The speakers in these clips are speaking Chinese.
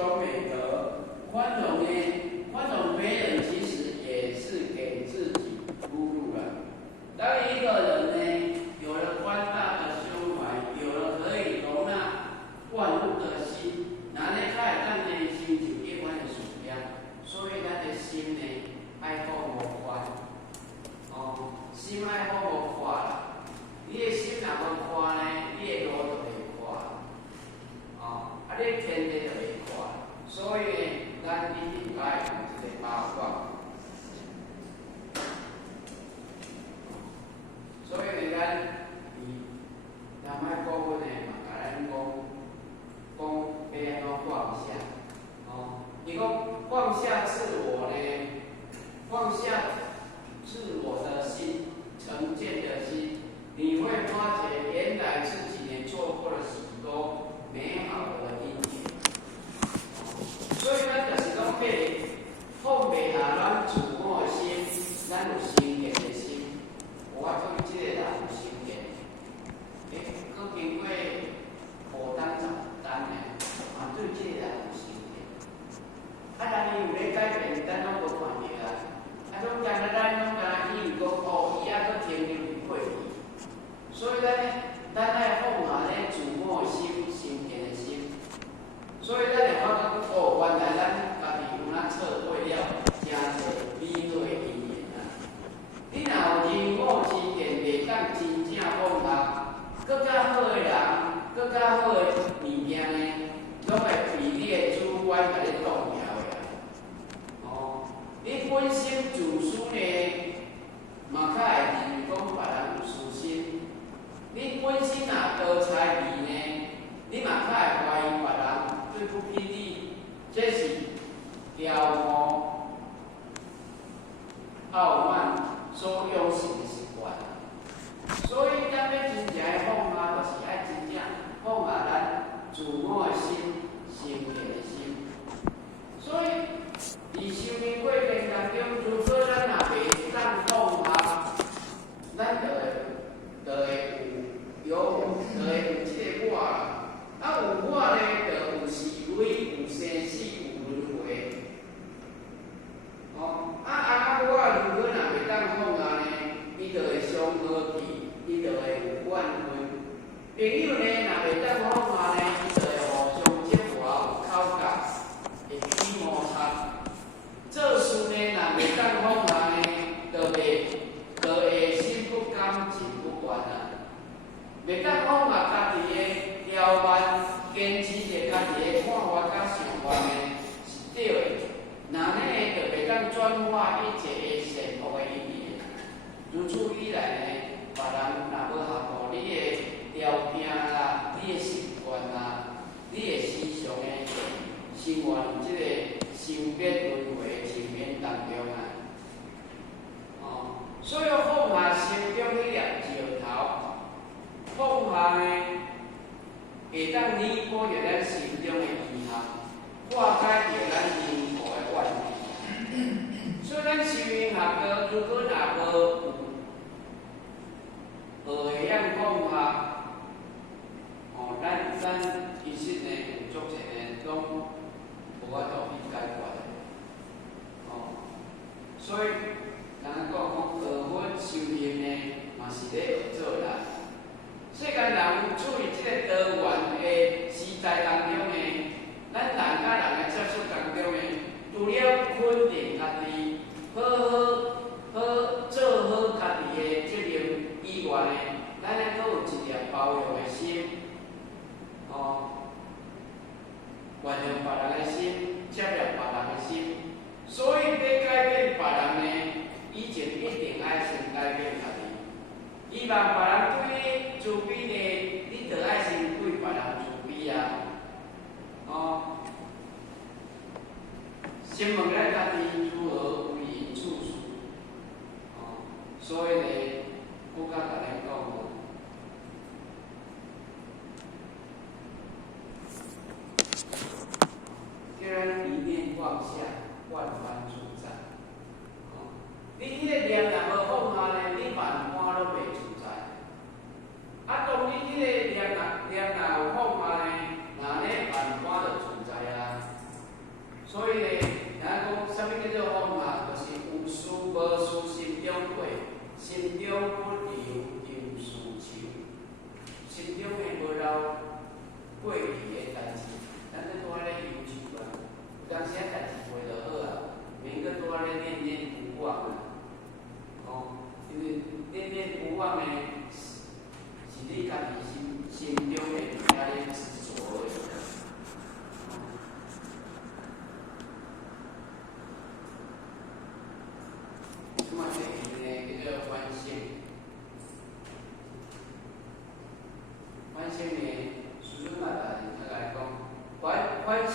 种美德。宽容呢，宽容别人其实也是给自己铺路了。当一个人呢，有了宽大的胸怀，有了可以容纳万物的心，那呢，他咱的心就越宽的舒量。所以咱的心呢，爱好无宽，心爱好无宽啦。你的心若无宽呢，你的路就袂宽，你的天地就袂宽。所以呢，咱一定该有这个把握。所以呢，咱若莫过分的嘛，甲咱讲要安怎放下，伊讲放下自我呢，放下自我的心，成见的心，你会发觉原来自己呢错过了许多美好的因缘。所以咱就是讲，放袂下咱自我的心，咱有成见的心。我对这个人有成见，佮经过5单10单的，对这个人有成见。人伊有咧改变，咱拢无看到啊。总干咱拢干伊有讲伊还佫停留伫过去。所以咱爱放下咧自我的心、成见的心。所以咱会发觉原来咱家己有哪错过了真侪美好的因缘啊！你若有人我之见，袂当真正放下，更较好的人，更较好的物件呢，拢会被你的主观甲你动摇的啊！你本身自私呢，嘛较会认为讲别人有私心。你本身若多猜疑呢，你嘛较会怀疑别人。对不起你，这是骄傲、傲慢所养成的习惯。所以咱要真正的放下，就是爱真正放下咱自我的心、成见的心。所以，伫生命过程当中，如果咱若袂当放下，咱就会有这个我啦。有我呢，就有是非，有生死，有轮回。我如果若袂当放下呢，伊就会伤好气，伊就会有怨恨。朋友呢，若袂当放下呢，伊就会互相折磨，有口角，会起摩擦。做事呢，若袂当放下呢，就会心不甘，情不愿啊。袂当放下家己的刁蛮，坚持着家己的看法甲想法呢是对的。那呢，就袂当转化一切的善恶的因缘。如此以来呢，别人若要合乎你的条件啦、你的习惯啦、你的思想的生活伫这个生变轮回的情面当中啊，所以放下心中迄粒石头。放下呢，会当弥补着咱心中的遗憾，化解着咱任何的怨气。所以咱修行学道，如果若无会晓放下，咱其实呢有足侪呢拢无法度去解决的。所以人讲学佛修行呢，嘛是咧学做人。世间人处于这个多元的时代当中呢，咱人甲人的接触当中呢，除了肯定家己，好做好家己的责任以外呢，咱还阁有一粒包容的心，原谅别人的心，接纳别人的心。所以要改变别人呢，以前一定爱先改变家己。希望别人对你慈悲呢，你就爱先对别人慈悲啊！先问咱家己如何为人处事。所以呢，我甲大家讲叫咱一念放下，万般自在。你迄个念若无放下呢，你万般拢袂自在。当你迄个念若有放下呢，那呢万般就自在啊。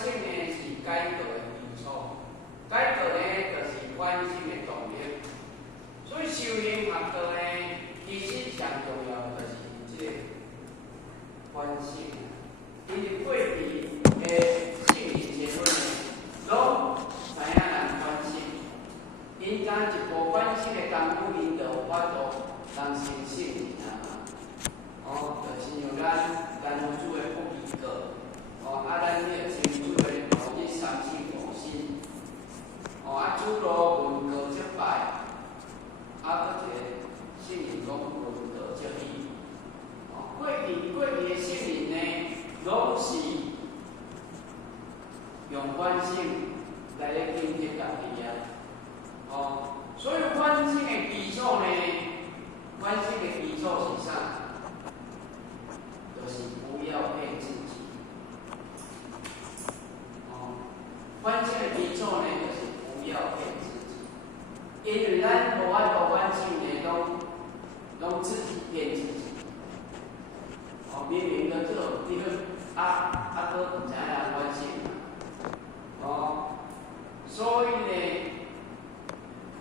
性呢是改革的基础，改革呢就是反省的动力。所以修行学道呢，其实上重要就是即个反省。因为过去的圣人前辈呢，拢知影人反省，因将一部反省的功夫，因就有法度当成圣人啊。就亲像咱夫子的不离过，咱迄个亲主的五日三省吾身，主路文告即摆，搁一个圣人讲文告即义。过去的圣人呢，拢是用反省来咧警惕家己啊。所以反省的基础呢，反省的基础是啥？就是不要骗自己。反省的基础呢，就是不要骗自己。因为咱无法度反省呢，拢自己骗自己。明明在做，你去搁唔知影反省。所以呢，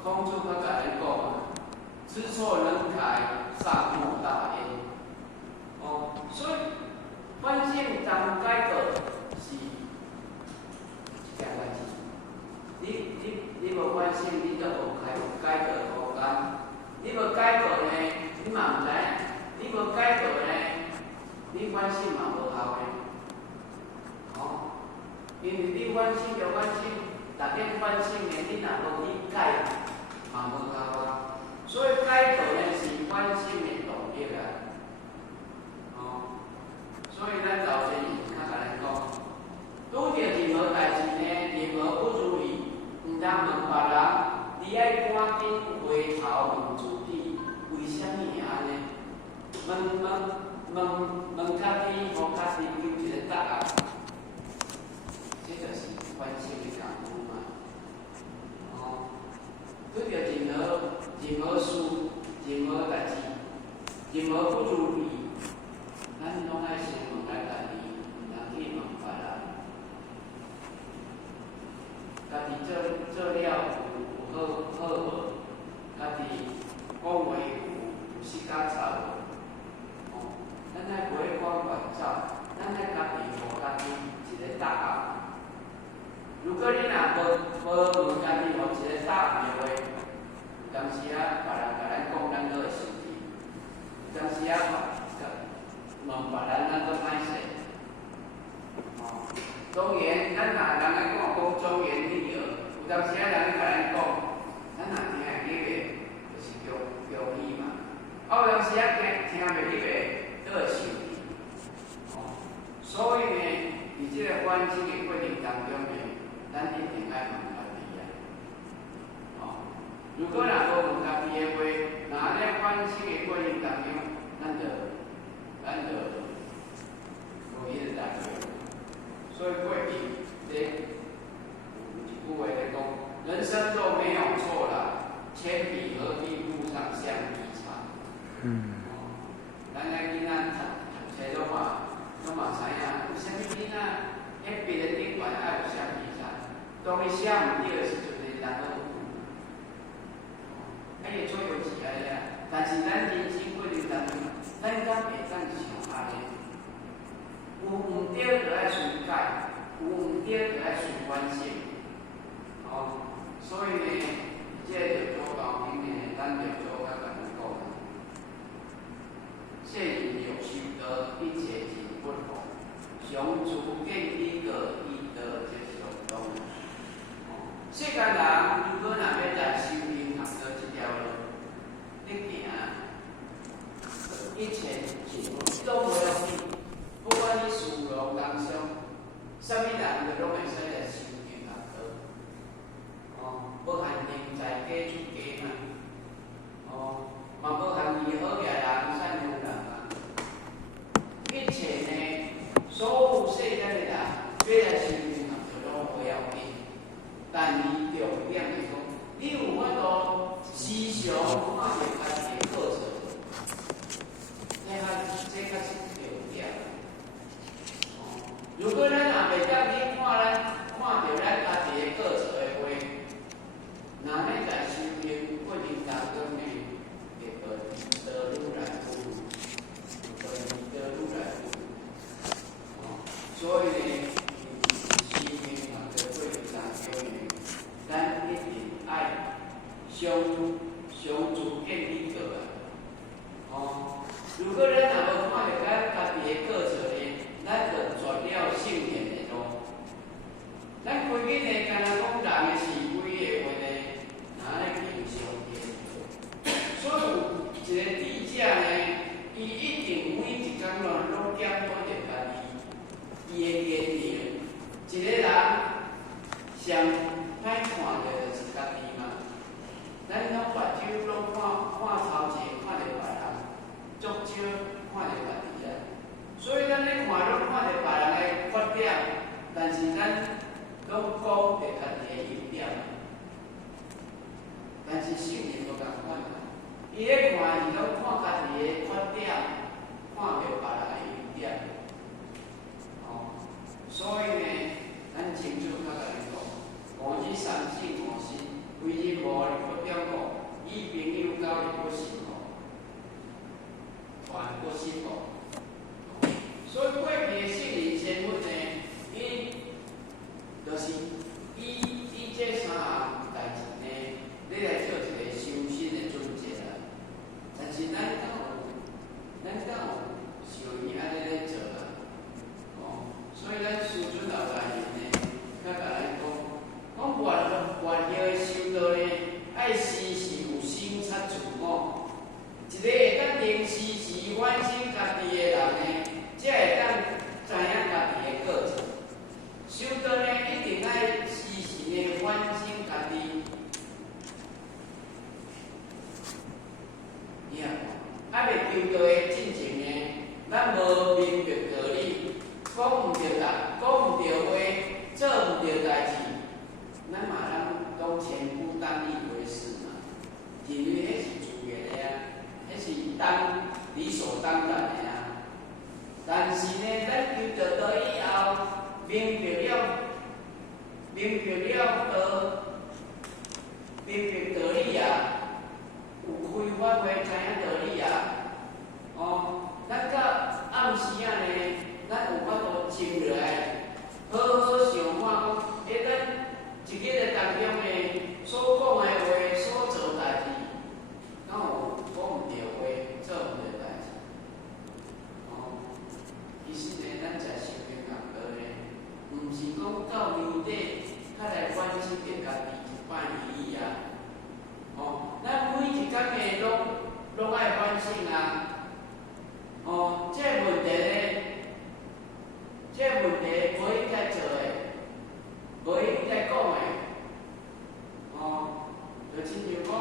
孔子佮甲咱讲啊，知错能改，善莫大焉。所以反省当改革是一件代志。你无反省，你就无改革的空间。你无改革呢，你嘛唔知影。你无改革呢，你反省嘛无效的。因为你反省就反省，逐天反省的，你若无去改，嘛无效啊。所以改革呢是反省的动力啊。所以咱老先生较甲咱讲，拄着任何代志呢，任何不如意，毋通问别人，你爱赶紧回头问自己，为什么会安尼？问家己，互家己求一个答案，这就是反省的功夫嘛。拄着任何事、任何代志、任何不如意，咱拢爱先问咱家己，毋通去问别人。家己做了有好无？家己讲话有实甲操无？咱爱不会讲乱走，咱爱家己互家己一个答案。如果你若无问家己互一个答案的话，有当时别人甲咱讲，咱都会生气；有当时问别人，咱都歹势。庄严，咱若人来讲庄严理儿，有当时人甲咱讲，咱若听会入的，就是叫义嘛。有当时听袂入的，都会生气。所以呢，伫这个反省的过程当中呢，咱一定爱问家己啊。如果若无问家己的话，若安尼反省的过程当中，咱就无迄个代志。所以过去有一句话在讲，人生若没有错啦，铅笔何必附上橡皮擦？咱个囡仔读册拢嘛知影，为虾米囡仔迄笔的顶悬爱有橡皮擦？当伊写毋对的时阵，你人都有。会做有钱啊！但是咱人生过程当中，咱敢会当想安尼？有毋对就爱随改，有毋对就爱随反省。所以呢，这就做道理呢，咱就做甲人讲，圣人有修德，一切尽不同。常处见一个，一德即相当。世间人如果若要来修行学道这条路，你行，一切尽不同，都无要紧。不管你事业人生，啥物人就拢会使来修行学道。无限定在家出家嘛，嘛无限义好业人、善良人嘛。一切呢，所有世间的人要来修行学道拢无要紧，但是重点是讲，你有法度时常看着家己的过程，这较是重点。如果咱若袂当去看咱上自建立过啊。哦，如果咱若无看着咱家己的过错呢，咱就绝了圣贤的路。咱规日呢，干那讲人的是非的话呢，哪来平常的？所以有一个智者呢，伊一定每一工拢检讨着家己伊的言行。一个人上歹看着就是家己嘛。咱拢目睭拢看头前，看着别人，足少看着家己啊。所以咱咧看拢看着别人的缺点，但是咱拢讲着家己的优点。但是圣人无共款啊，伊咧看是拢看家己的缺点，看着别人的优点。哦，所以呢，咱清楚较甲你讲，吾日三省吾身，为日无日不点五，以朋友交日不信哦，传不信哦。所以过去的圣人先佛呢，伊就是以这三项代志呢，你来做一个修身的总结啊。但是咱敢有像伊安尼咧做啊？哦，所以咱师尊老大人呢，甲咱讲越修的修道呢，爱时时有省察自我。一个会当能时时反省家己的人呢，才会当知影家己的过错。修道呢，一定爱时时呢反省家己。你啊，还未求道的进前呢，咱无明白道理，讲毋对答，讲毋对话，做毋对代志，咱嘛拢前夫当一回事嘛，认为迄是自然的啊，迄是理所当然的啊。但是呢，咱求道道以后，明白道理啊，有开发会知影道理啊。哦，咱到暗时啊呢，咱有法度静落来，好好想看讲，咱一日当中呢，所讲的话，所做代志，敢有讲毋对话，做毋对代志？哦，其实呢，咱食修行学道呢，毋是讲到面底，较来反省着家己一摆而已啊。哦，咱每一工呢，拢爱反省啊。哦，这问题呢，无应该做的，无应该讲的。哦，就亲像讲，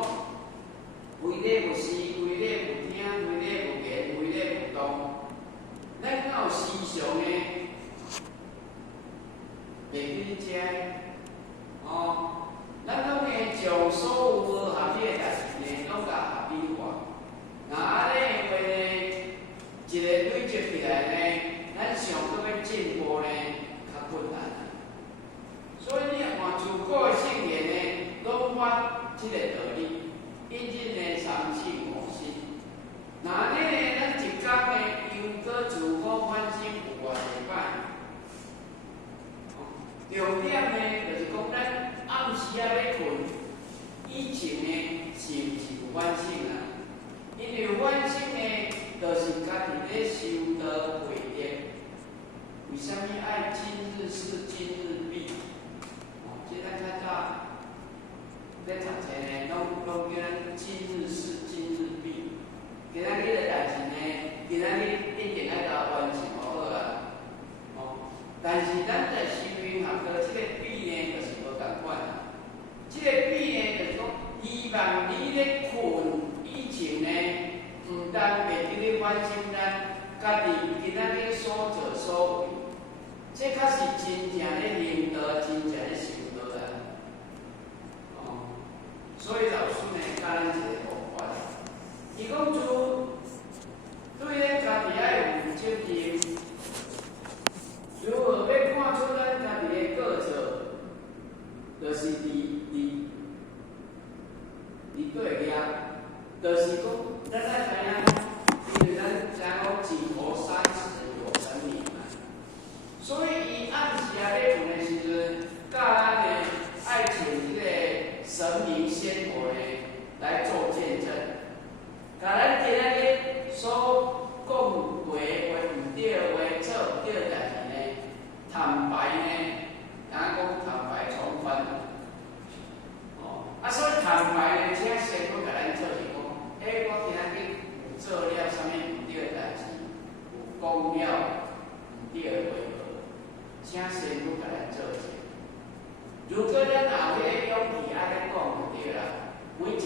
为礼不思，为礼不听，为礼不言，为礼不动。咱敢有时常呢，袂去遮哦，咱拢会将所有无合理的代志呢，拢甲合理化。那安尼的话呢，一个累积起来呢，咱想搁要进步呢，较困难啊。所以你看自古的圣贤呢，拢发这个道理，一日呢三省吾身。那安尼呢，咱一工呢，又搁自我反省有偌济摆。重点呢，就是讲咱暗时啊要困，以前呢是毋是有反省啊？因为反省呢，就是家己咧修道慧德。为什么爱今日事今日毕？哦，即咱较早咧读册呢，拢叫咱今日事今日毕。今仔日的代志呢，今仔日一定爱甲完成好啊。哦，但是咱在修行学道即个比呢，就是无共款啊。即个比呢，就是讲，希望你咧困以前呢，毋但袂记咧反省咱家己今仔日所作所为，这较是真正咧行道，真正咧修道啊。哦，所以老师呢，教咱一个方法，伊讲对咱家己爱有责任。如何要看出咱家己的过错，就是伫对业，就是讲咱爱知影，因为咱知影讲举头三尺有神明嘛，所以伊暗时啊咧问的时阵，教咱呢爱请这个神明仙佛呢如果咱也有迄个勇气安尼讲就对啦，每一天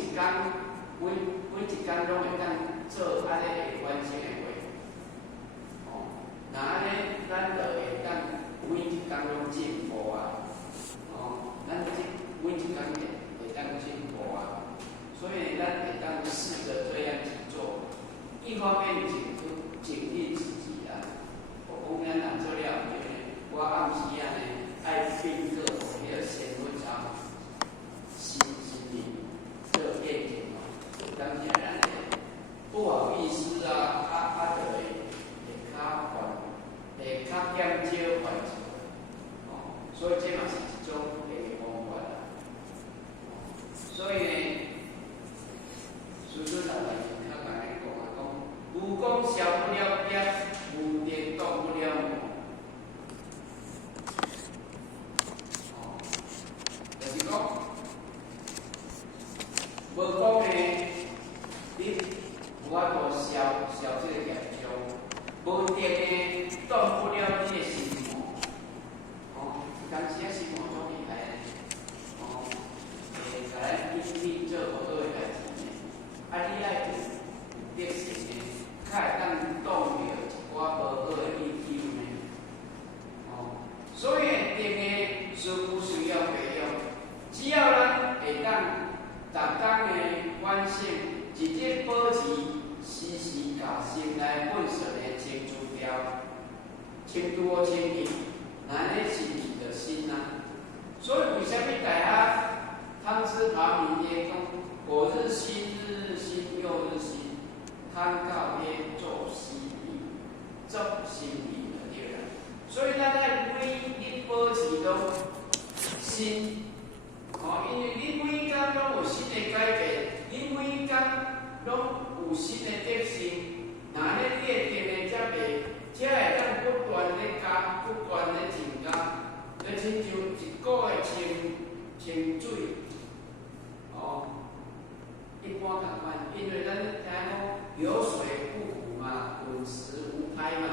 拢会当做安尼会完成的话，哦，那安尼咱就会当每一天拢进步啊，哦，咱每一天会当进步啊，所以咱会当试着这样去做，一方面警惕自己啊，我讲咱人做了后我暗时啊呢爱并个迄个先文章心理做验证哦，当然咱不好意思啊，就会较减少犯错，哦，所以这嘛是一种方法啦，所以呢，孙子老人较简单讲武功消不了兵，武德动不了魔。就是讲，无讲呢，你有法度消这个业障，无德呢，动不了你的心魔。哦，当时啊，心魔足厉害的，哦，甲咱引做无好的代志呢，你爱有德行呢，较会当动了一寡无好的意气呢。哦，所以德呢，是不需要培养。只要咱会当逐工的反省，日日保持，时时甲心内本身的清除掉，清除清净，那呢是你的心啊。所以为什么大家汤师爬名曰讲，我日新，日日新，又日新，汤告曰做心理，做心理的对啦。所以咱在每日保持拢心。哦，因为你每天拢有新的改变，你每天拢有新的德行，那呢你的德呢才会当不断的加，不断的增加，就亲像一个的清水，哦，一般同款，因为咱听讲有水不腐嘛，滚石无拍嘛，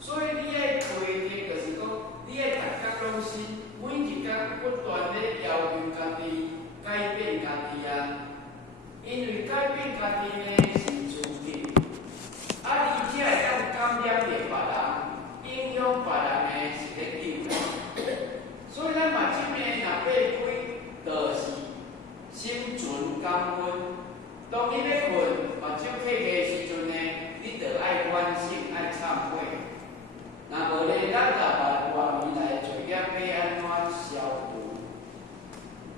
所以你的规律就是讲，你的逐工拢新。每一天不断的要求家己改变家己啊，因为改变家己呢是自己，而且会当感染着别人，影响别人的是咧救人。所以咱嘛，即面若要开，就是心存感恩。当你咧困，目睭闭的时阵呢，你着爱反省，爱忏悔。若无咧，咱若把未来罪孽要安怎消除？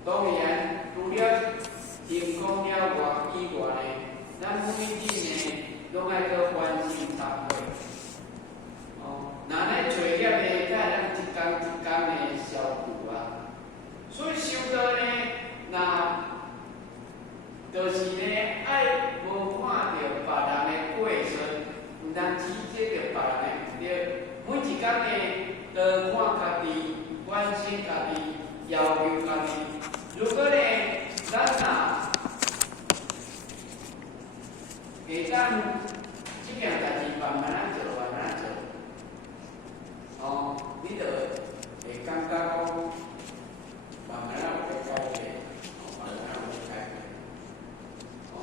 当然，除了成功了以外呢，咱每日呢，拢爱搁反省忏悔。哦，那呢罪孽呢，才咱一天一天的消除啊。所以修道呢，那就是呢，爱无看到别人的过失，毋通指责着别人的不对。每一天呢，都看家己，关心家己，要求家己。如果呢，咱会当这件代志慢慢做，慢慢做，哦，你就会感觉讲，慢慢会改变，慢慢会改变，哦，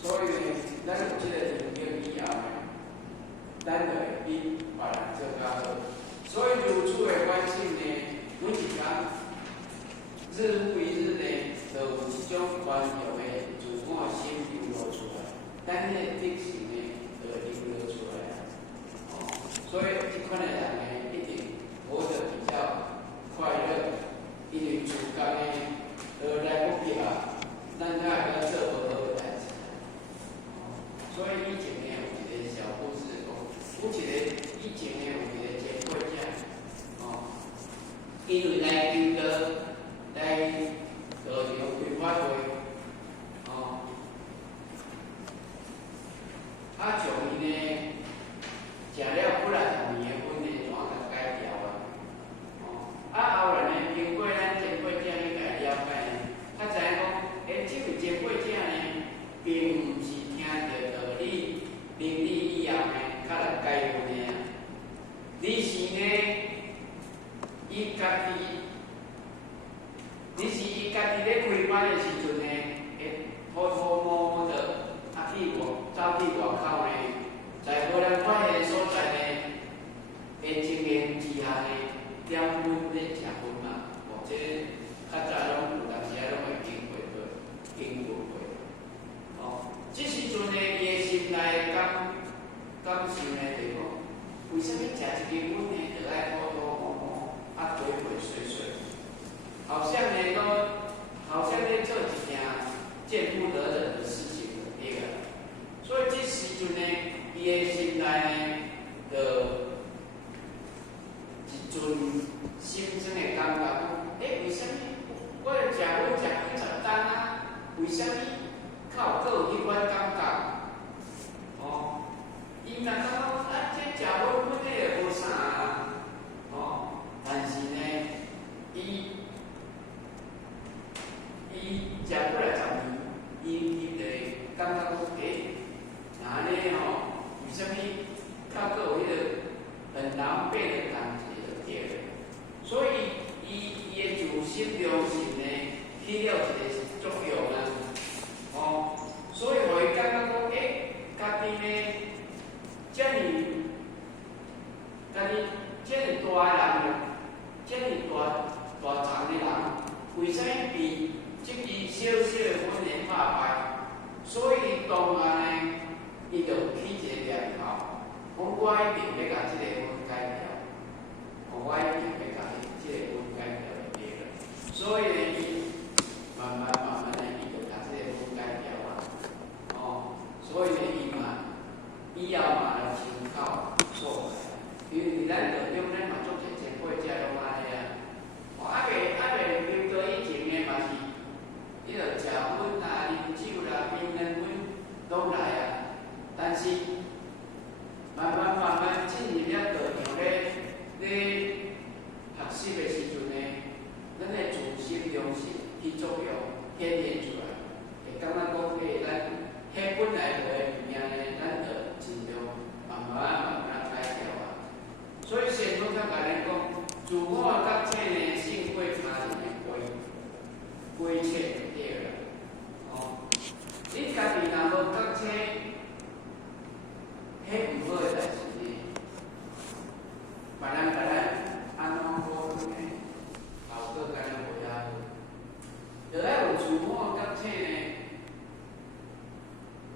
所以呢，咱有这个能力以后呢，咱就会比别人做较好。所以如此的反省呢，每一天日复一日呢，就有一种宽容的自我心流露出来，咱的德行呢，就会流露出来。哦，所以这款的人呢，一定活得比较快乐，因为自家呢，来不及啊，咱才会做无好的代志。所以以前呢，有一个小故事讲，有一个以前呢，有一个前辈者，哦，因为来求道，来道场开法会，哦，从伊呢，食了不然年的粉呢，怎甲改掉啊？哦，后来呢，经过咱前辈者呢，来了解呢，知影讲，这位前辈者呢，并毋是听着道理、明理以后呢，较来改分的啊。而是呢，伊家己，你是伊家己咧开班的时阵呢，会偷偷摸摸的走去外口呢，在无人发现的所在呢，会经营一项的点粉咧食粉嘛，或者较早拢有当时啊拢会经过，哦，即时阵呢，伊的心内感受呢，就讲，为什么食一支粉呢，就爱偷偷摸摸，鬼祟，好像咧做一件见不得人的事情就对了。所以这时阵呢，伊的心内呢，就一阵心中的感觉讲，为什么我着食粉食几十担啊？为什么较有迄款感觉？哦，伊若感觉这食粉本来就无啥啊，哦，但是呢，伊食过来10年，伊就会感觉讲，那安尼吼，为什么较有迄个很狼狈的感觉就对了。所以伊的自心良心呢，起了一个作用啊。哦，所以互伊感觉讲，家己呢，遮尔大个人，遮尔大长的人，为啥比即支小小的粉会拍败？所以当然呢，伊就起一个念头，讲我一定要甲即个粉改掉，我一定要甲即个粉改掉就对了。所以呢，伊慢慢呢，伊就甲即个粉改掉啊。哦，所以呢，以后嘛来参考做。因为咱当中咱嘛做前辈者拢安尼啊，袂流过以前的嘛是，伊着食粉啦、啉酒啦、槟榔粉拢来啊。但是慢慢进入了道场咧学习的时阵呢，咱的自心良心去作用显现出来，会感觉讲咱迄本来无的物件呢，咱着尽量慢慢改掉啊。所以先通常甲咱讲，自我觉醒呢，胜过他人的规切就对了。哦，你家己若无觉醒，迄毋好的代志呢，别人甲咱安怎讨论呢？后果敢若无遐好。就爱有自我觉醒呢，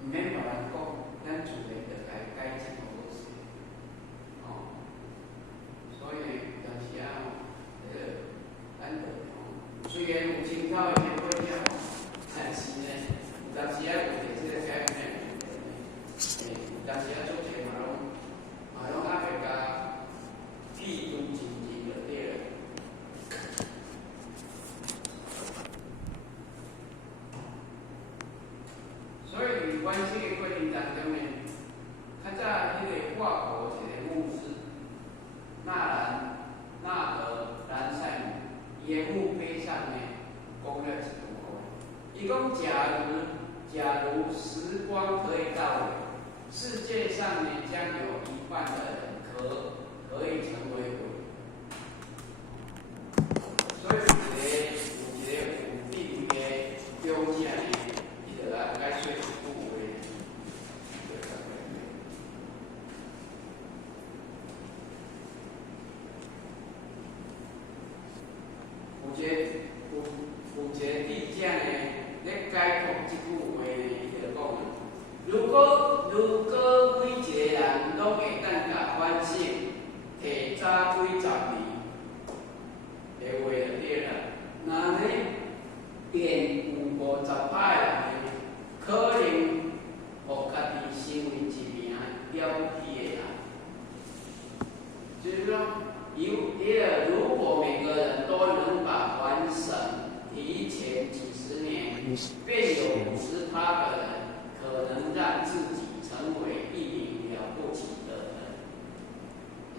毋免别人讲，咱自然就该改正好势。哦。所以有当时啊，咱虽然有清高的结果了，但是呢，有当时啊有即个改变的问题，有当时啊做者嘛拢还袂甲屁股紧就对了。所以关系的过程当中呢，较早迄个法国一个牧师。纳德兰塞姆，伊的墓碑上呢，讲了一段话。伊讲，假如时光可以倒流，世界上呢将有一半的人可以成为鬼。所以有一个稳定的标价呢，伊就来解说不为。有一个地匠呢，咧解读即句话呢，伊就讲：如果每一个人拢会当甲反省，提早几10年，个话就对啦。那呢，便有50%的人呢，可能互家己成为一名了不起的人。就是说，如果每个人都能把完省提前几十年，便有50%的人可能让自己成为一名了不起的人。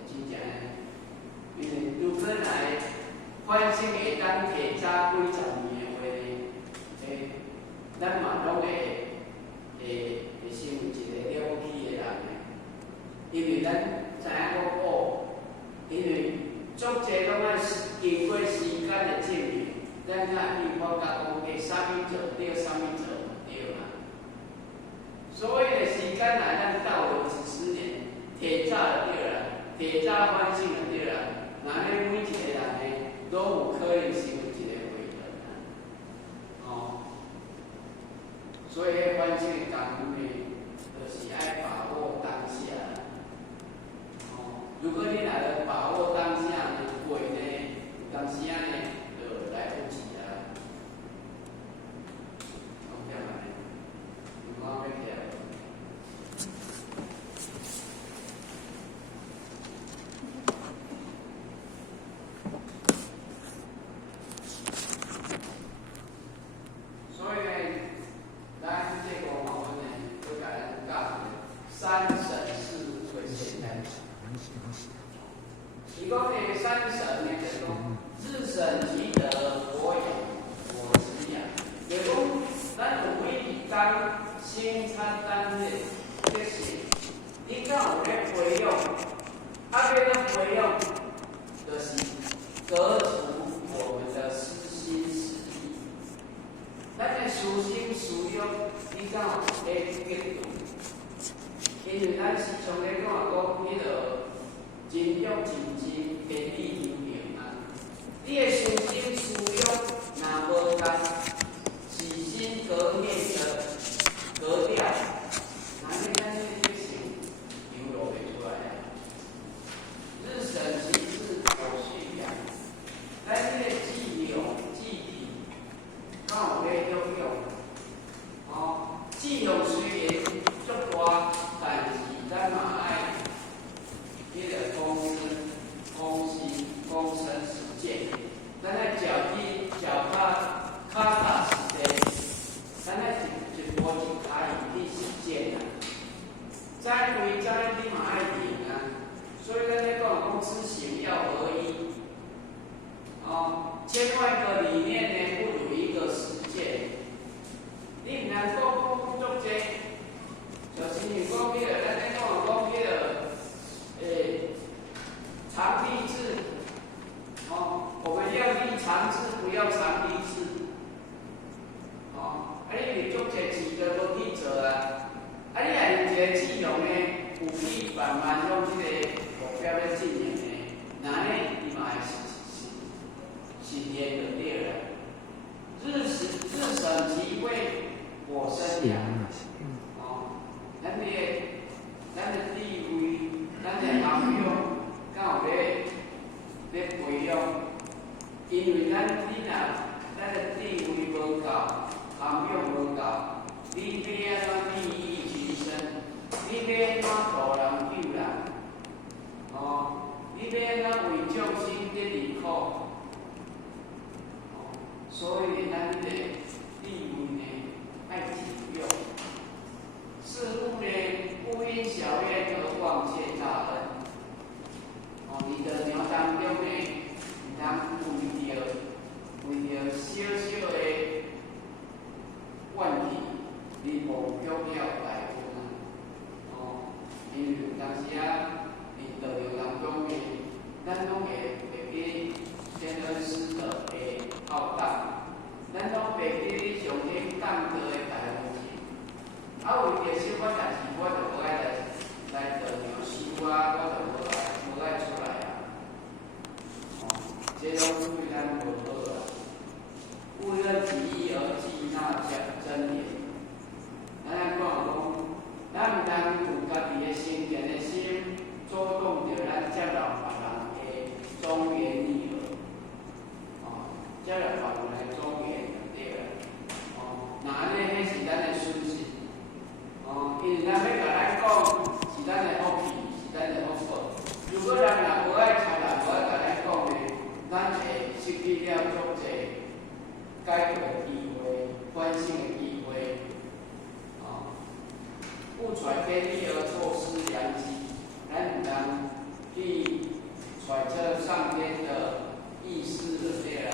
真正，因为如果来反省会当提早几10年的话呢，咱嘛拢会成为一个了不起的人的，因为咱知影讲因为足侪拢爱咱这比方甲讲，诶，啥物做对，啥物做唔对嘛？所谓的时间来，咱到了10年，铁早就对啦，铁早反省就对啦。那呢，每一个人呢，都有可能成为一个伟人啊。哦，所以反省的功夫呢，就是爱把握当下。哦，如果你若能把握当下呢，过呢，有当时啊呢，就来不及啊。讲起来，你讲要起来。所以呢，咱这个我们呢，就甲咱讲三审是最简单的。伊讲呢，三审呢，就是讲自审即得，我有我执养。就是讲，咱有每一天生产单日这些，你敢有咧培养？啊，要咱培养，就是革除我们的私心私意。咱的私心私欲，你敢有咧解除？因为咱时常咧讲迄个真欲真真，天理平平啊。你的私心私欲若无甲起心革面的革掉，那你咱这个心流露袂出来啊。日审即是我需养，咱这个既有既体，敢有咧运用？哦，既有虽然足大，但是咱嘛爱迄个公身、公心、公身实践。咱来脚踏实地，咱来一步一脚印去实践啊。栽培栽你嘛爱停啊，所以咱咧讲知行要合一。哦，千万个理念呢，不如一个实践。你唔能讲足济，就是你讲迄个，咱咧讲迄个，常立志。哦，我们要立长志，不要常立志。哦，啊，你袂足济志就无去做啊。啊，你若有一个志向呢，有去慢慢向这个目标咧进行呢，那呢，伊嘛会实现就对了。日审即为我生养。哦，咱的地位，咱的涵养，敢有咧培养？因为你咱的地位无够，涵养无够，你要安怎利益群生？你要安怎助人救人？哦，你要安怎为众生得离苦？哦，所以咱的地位呢，爱尽用。似乎呢，不因小怨而忘却大恩。哦，你的庙当中呢，唔通为着小小的问题，你无强了大分啊！哦，因为有当时啊，伫道场当中呢，咱拢会记天恩师的浩荡，咱拢会记上天降德的大风景。啊，为着小可代志，我就无爱来道场修啊，我就无爱出来啊。哦，这拢对咱无好啊。勿任己意而记那真言。咱讲，咱毋通有家己的先见的心，主动着咱接纳别人的忠言逆耳。哦，接纳别人的忠言就对了。哦，那安尼迄是咱的损失。哦，因为咱要甲咱讲，是咱的福气，是咱的福报。如果人若无爱听人，无爱甲咱讲呢，咱会失去了足济改过的机会、反省的机会。哦，不揣天意而错失良机，咱毋通去揣测上天的意思就对了。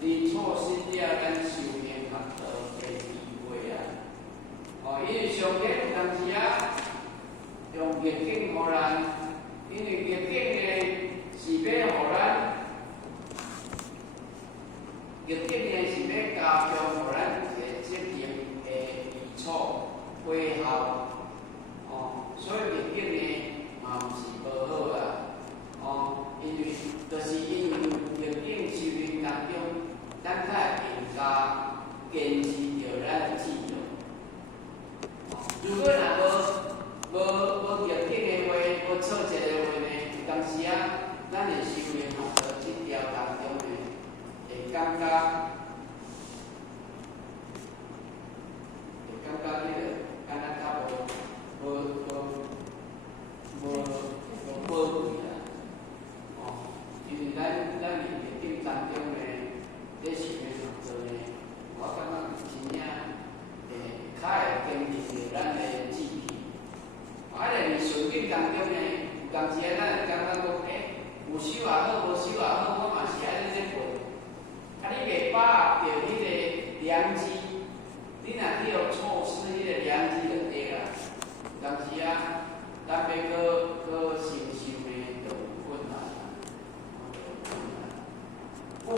你错失了咱修行学道的机会啊！哦，因为上天有当时啊，用逆境互咱，因为逆境呢是要互咱，逆境呢是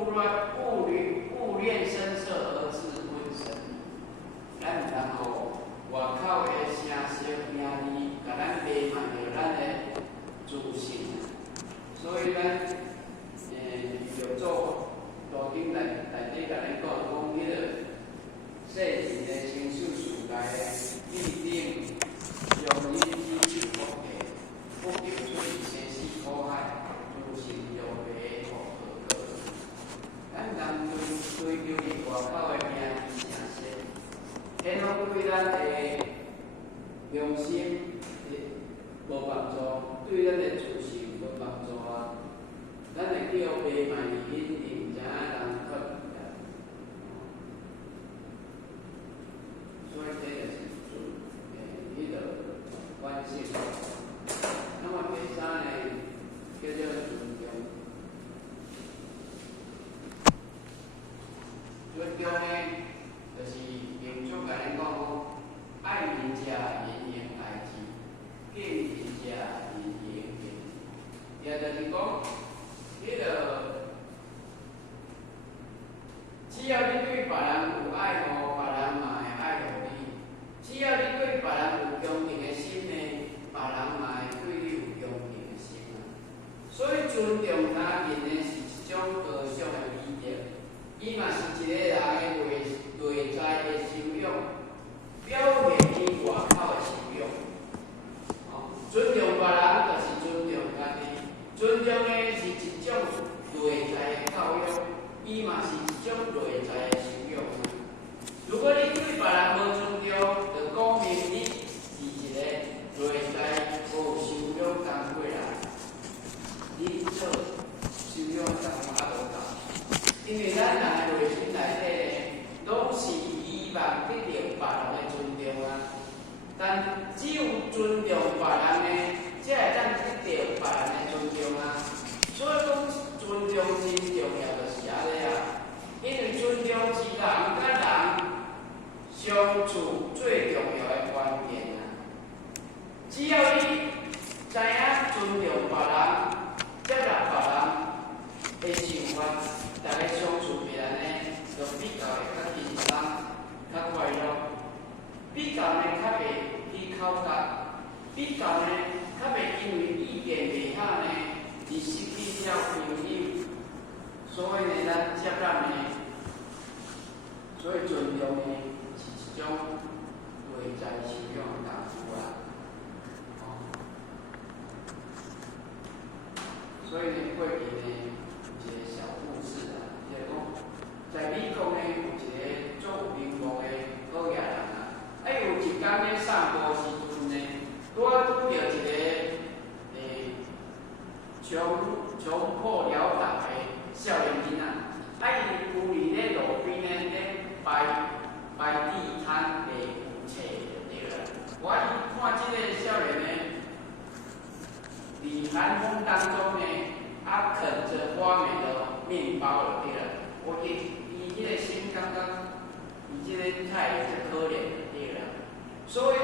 物恋声色而自问神。咱唔通吼外口的声色名利，甲咱背叛着咱的自信。所以咱要做路顶内底甲咱讲迄个细致的亲手事界的立定，用因之福地，不求出生死苦海，自信要维护好个。咱人追求伫外口的名利声色，迄拢对咱的良心无帮助，对咱的自信无帮助啊！咱会叫背叛伊因定正人克，所以这就是迄个关系。那么第三呢，叫做尊重。尊重呢，就是民主甲咱讲讲，爱人者人言爱之，敬人者人言敬。也就是讲，迄个只要你对别人有爱护，别人嘛会爱护你；只要你对别人有恭敬的心呢，别人嘛会对你有恭敬的心啊。所以尊重他人呢，是一种高尚的美德。伊嘛是一个人的内在的修养，表现伊外口的修养。尊重别人就是尊重家己，尊重的是一种内在的教育，伊嘛是一种内在的修养。如果你对别人无尊重，就讲明你是一个内在无修养工过人，你做修养工还无够。因为咱人的内心内底拢是希望得到别人的尊重啊，但只有尊重别人呢，才会当得到别人的尊重啊。所以讲尊重真重要，就是安尼啊。因为尊重是人甲人相处最重要的关键啊。只要你知影尊重别人，接纳别人的想法。大家相处起来呢，就比较会较轻松、较快乐，比较呢较袂去口角，比较呢较袂因为意见袂合呢而失去了朋友。所以呢，咱接纳呢，所以尊重呢是一种内在修养的功夫啊。所以呢，过去呢有一个小故事啊。在美国呢，有一个做有名望的好野人啊，有一天咧散步时阵呢，拄啊拄着一个穷苦潦倒的少年囡仔，伊有伫咧路边呢咧摆地摊卖有册就对啦。伊看即个少年呢，伫寒风当中呢，啃着花美的面包就对啦。伊迄个心感觉，伊即个太可怜就对啦。所以呢，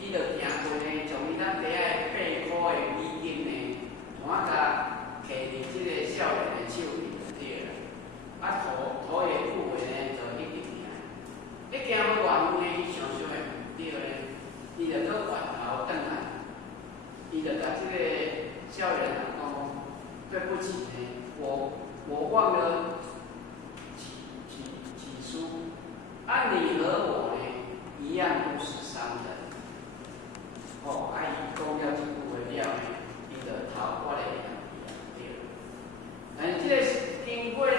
伊就行过呢，从伊咱底下8块的美金呢，换甲摕伫即个少年的手里就对啦。土的富的呢，就一直行。一行要偌远呢，伊想想会毋对呢，伊就搁回头转来，伊就甲即个少年人讲：对不起呢，我忘了。你和我呢，一样都是商人。伊讲了这句话了呢，伊就头我咧对了。但是这个经过了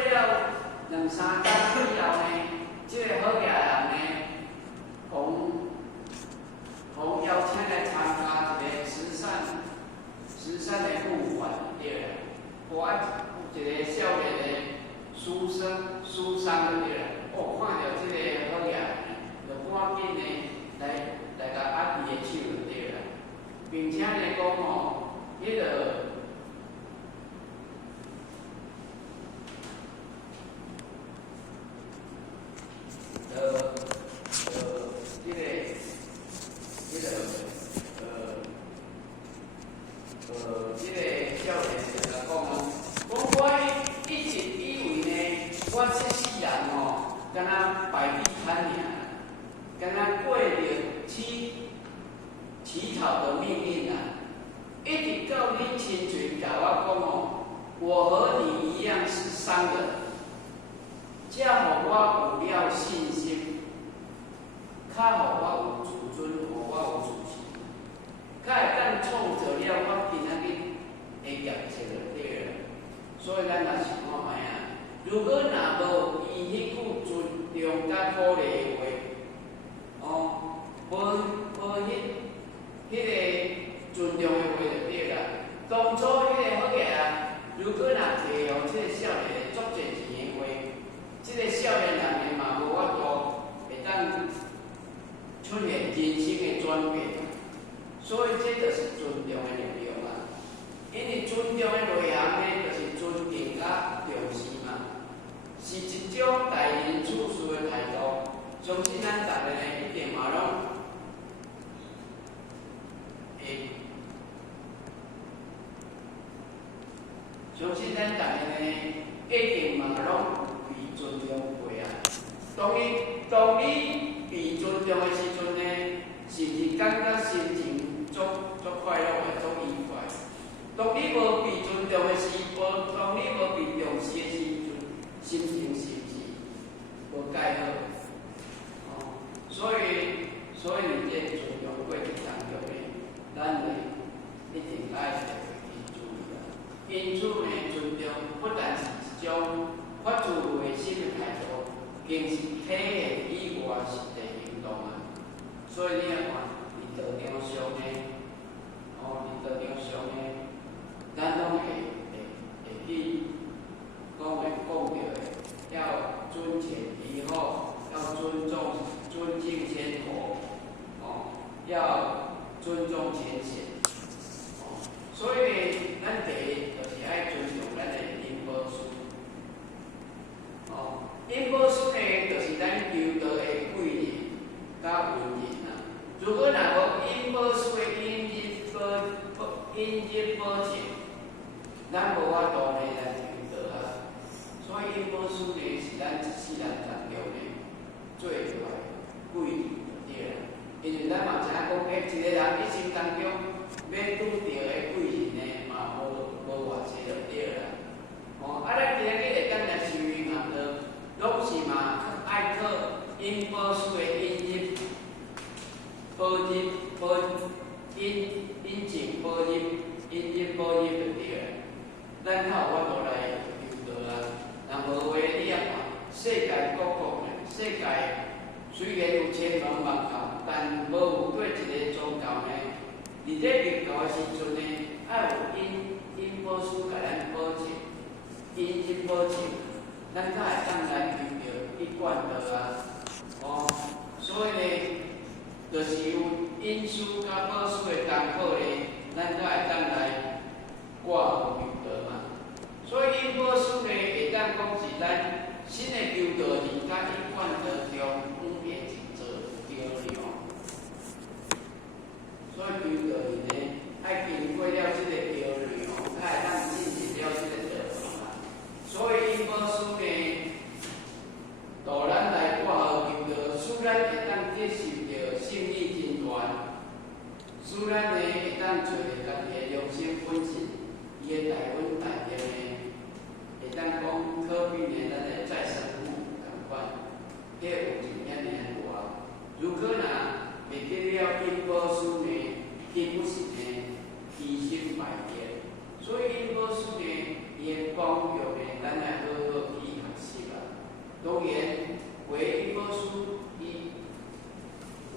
2、3天以后呢，这个好野人呢，邀请来参加一个慈善的募款对了。有一个少年的书生对了。看到这个好野人，就赶紧呢来甲握伊的手就对啦，并且呢讲迄个少年就甲讲我一直以为呢。是商人，才互我有了信心，较互我有自尊，互我有自信，较会当创造了我今仔日的业绩就对了。所以咱若是看卖啊，如果若无伊迄句尊重甲鼓励的话，无迄个尊重的话就对啦。当初迄个好个啊，如果若摕互即个少年足侪钱的话，即个少年人嘛无法度会当出现人生的转变。所以这就是尊重的力量啊。因为尊重的内涵呢，就是尊敬甲重视嘛，是一种待人处事的态度。相信咱逐个呢一定嘛拢会，相信咱逐个呢一定嘛拢有被尊重过啊。当你被尊重的时阵呢，是毋是感觉心情足快乐的，足愉快？当你无被尊重的时，当你无被重视的时阵，心情是毋是无介好？所以你这尊重过程当中呢，咱呢一定爱特别注意啦。因此呢，尊重不但是一种发自内心的态度，更是体现以外实际行动啊。所以你来看，伫道场上呢，伫道场上呢，咱拢会去讲到的，要尊前提后，要尊敬先头，要尊重前贤。所以呢，咱第一就是爱尊重咱的因果师。因果师呢，就是咱求道的贵人甲恩人啊。如果若无因果师的因因保证，咱无法度呢来求道啊。所以因果师呢，是咱一世人当中呢最大的贵人就对啦。因为咱嘛知影讲，一个人一生当中要拄到的贵人呢，嘛无偌济就对啦。咱今日会当来修行学道，拢是嘛爱靠因果师的因因保入因情保入因因保入就对啦。咱较有法度来求道啊。若无话，你也看世界各国呢，世界虽然有千万万教，但无有过一个宗教呢，伫咧入教的时阵呢，爱有因保师甲咱保证，因保证，咱才会当来求着一贯道啊。所以呢，就是有因师甲保师的功课呢，咱才会当来挂有求道嘛。所以因保师呢，会当讲是咱新的求道人甲一贯道中分别一做桥梁。所以求道人呢，爱经过了这个桥梁，才会当进入了这个道路嘛。所以因保师呢，导咱来挂号求道，使咱会当接受着胜利真大，使咱呢会当做着家己的良心本性，伊的台湾大业呢。会当讲可比呢，咱的再生父母同款，迄有一点点大。如果若袂记了因保师呢，基本是呢提升百业。所以因保师呢，伊的教育呢，咱来好好去学习啦。当然，为因保师伊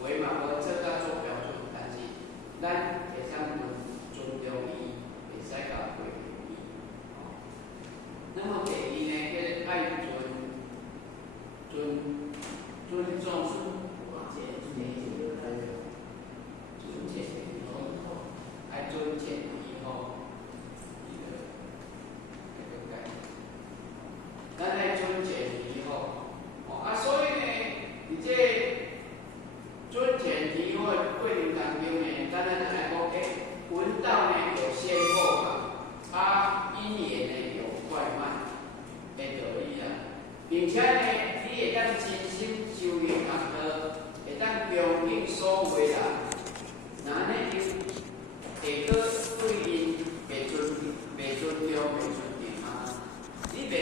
为嘛无做甲做标准，但是咱会当尊重伊，会使甲佩服伊。那么第二呢，叫爱尊重爱尊前提后，咱爱尊前提后，所以呢，伫这尊前提后的过程当中呢，咱来讲，文道呢有先后嘛，因缘呢有快慢的道理啦，并且呢，你会当真心修行学道，会当恭敬所为人，那呢就会个对因袂尊重嘛。你袂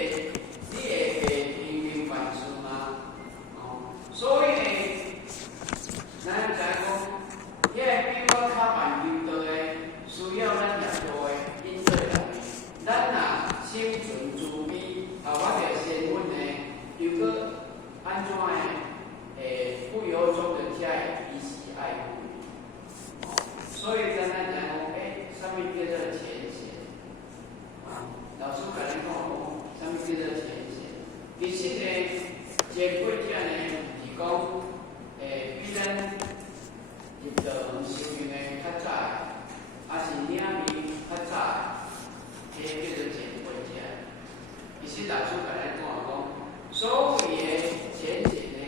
心存慈悲，我着先问呢，如果安怎诶，不由衷的加以彼此爱护，所以咱来讲什么叫做浅显？老师甲咱讲什么叫做浅显？其实呢，前几者呢是讲比咱入道门修行的较早，还是领悟较早，迄叫做前几者。其实老师甲咱讲，所谓的浅显呢，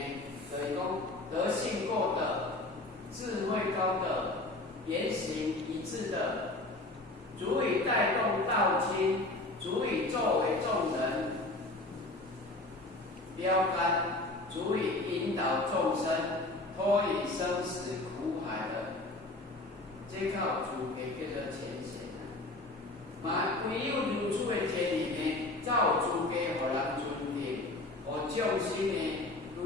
就是讲德性够的、智慧高的、言行一致的，足以带动道亲，足以作为众人标杆，足以引导众生脱离生死苦海的，这靠主给叫做浅显。嘛，唯有如此的天理呢，才有资格互人尊敬，互众生呢对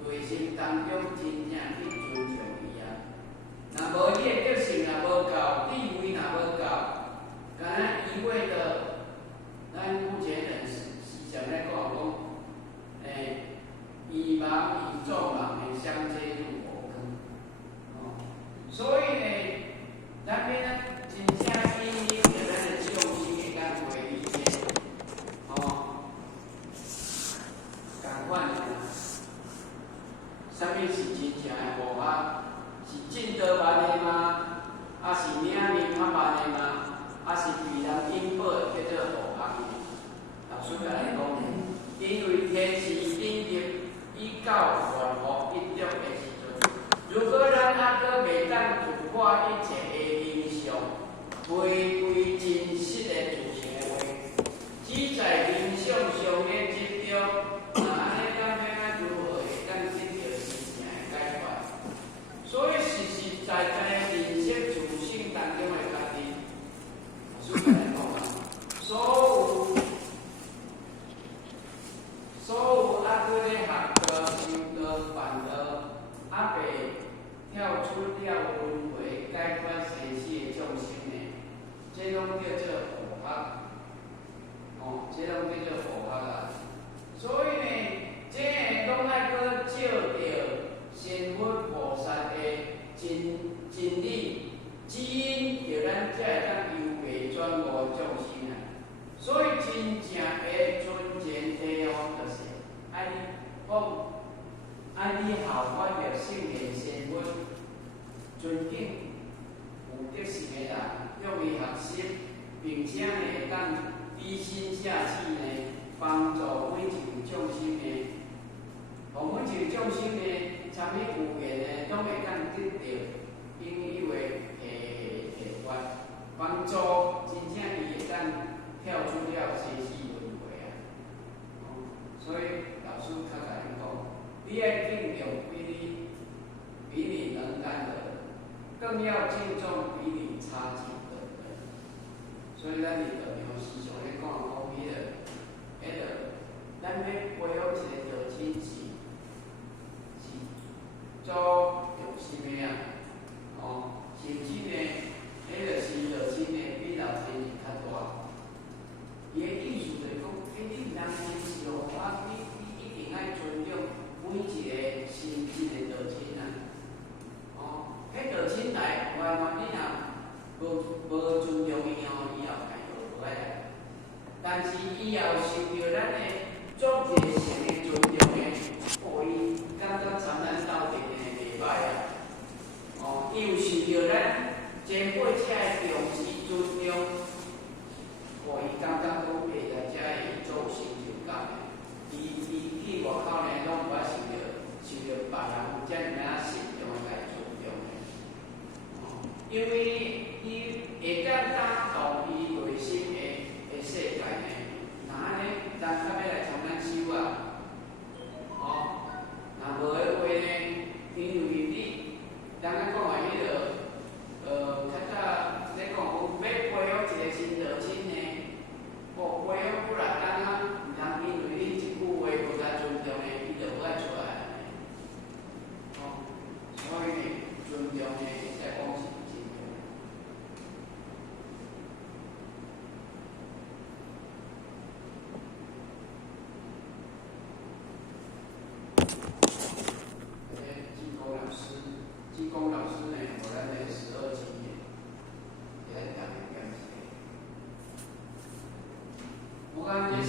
内心当中真正去尊重伊啊。若无你的德性若无够，地位若无够，敢若一味的，咱目前人时常在讲以盲以众盲的相接入火坑。所以呢，咱要真正因着咱的众生的感觉理解，共款的。什么是真正的佛法？是进得慢的吗？还是领悟较慢的吗？还是被人引导的叫做佛法呢？老师甲咱讲，因为天时地利以教还佛一中的时阵，如果咱还阁袂当突破一切的形象，回归真实的自性的话，只在形象上面执着，安尼咱要如何会当得到真正的解决？所以实实在在的认识自性当中的家己，老师甲咱讲啊，所有还阁咧学道、修道、办道，还袂跳出了轮回、解决生死的众生呢，这拢叫做佛法。这拢叫做佛法啦。所以呢，这个拢爱阁照着仙佛菩萨的真理指引，着咱才会当优美转无众生啊。所以真正的尊前提就是爱你讲，爱你效法着圣贤仙佛，尊敬有德性的人，向伊学习，并且呢会当以身下气呢，帮助每一个众生呢，互每一个众生呢，参与有缘呢，拢会当得到应有的下决，帮助真正伊会当跳出了生死轮回啊。所以老师较甲咱讲，你要敬重比你能干的人，更要敬重比你差劲的人。所以咱伫道场时常咧讲咱要培养一个道亲是做重心的啊，甚至呢，就是道亲呢比老天是较大。伊的意思就是讲，你人天是哦，你一定爱尊重每一个新进的道亲啊。迄道亲来，你若无尊重伊哦，以后家就无爱来。但是以后受到咱的足热情的尊重的，伊感觉参咱斗阵的袂歹啊。伊有受到咱前辈者的重视尊重，伊感觉讲未来才会做成就感的。伊去外口呢，拢无法受到别人遮尔啊慎重来尊重的。因为伊会当打动伊内心的世界呢。那安尼，人较要来从咱修啊，若无的话呢，因为人家讲话迄较早咧讲，要培养一个新道亲呢，培养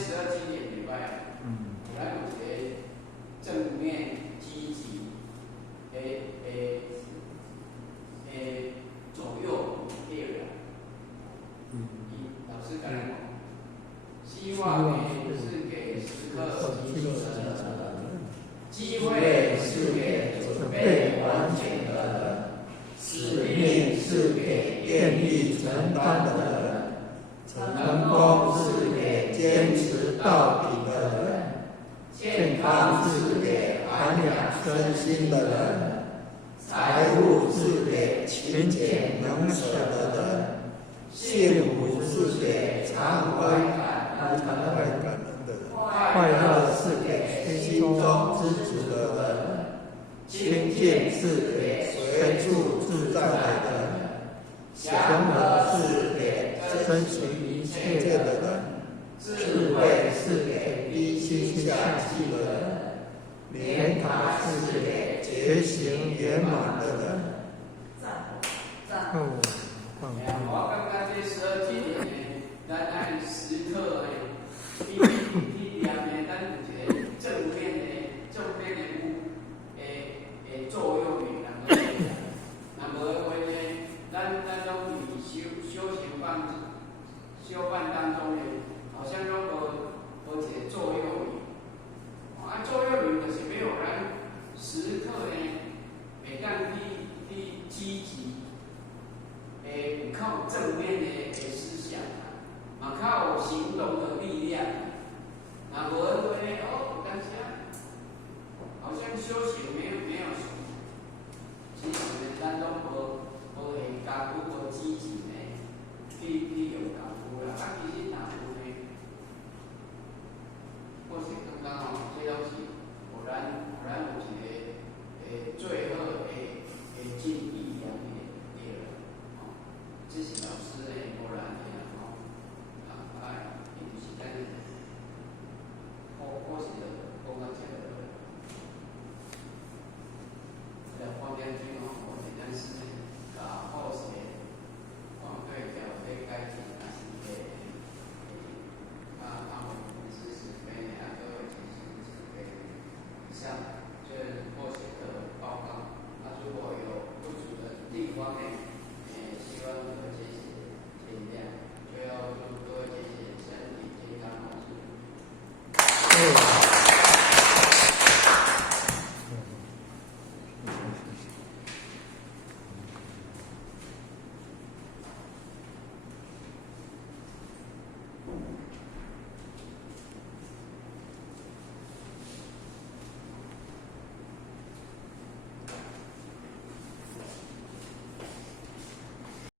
12经典礼拜，咱有一个正面积极左右配合。老师讲，希望呢是给时刻记得的人，机会是给准备完全的人，使命是给愿意承担的人。成功是给坚持到底的人，健康是给涵养身心的人，财富是给勤俭能舍的人，幸福是给常怀感恩的人，快乐是给心中知足的人，清净是给随处自在的人，祥和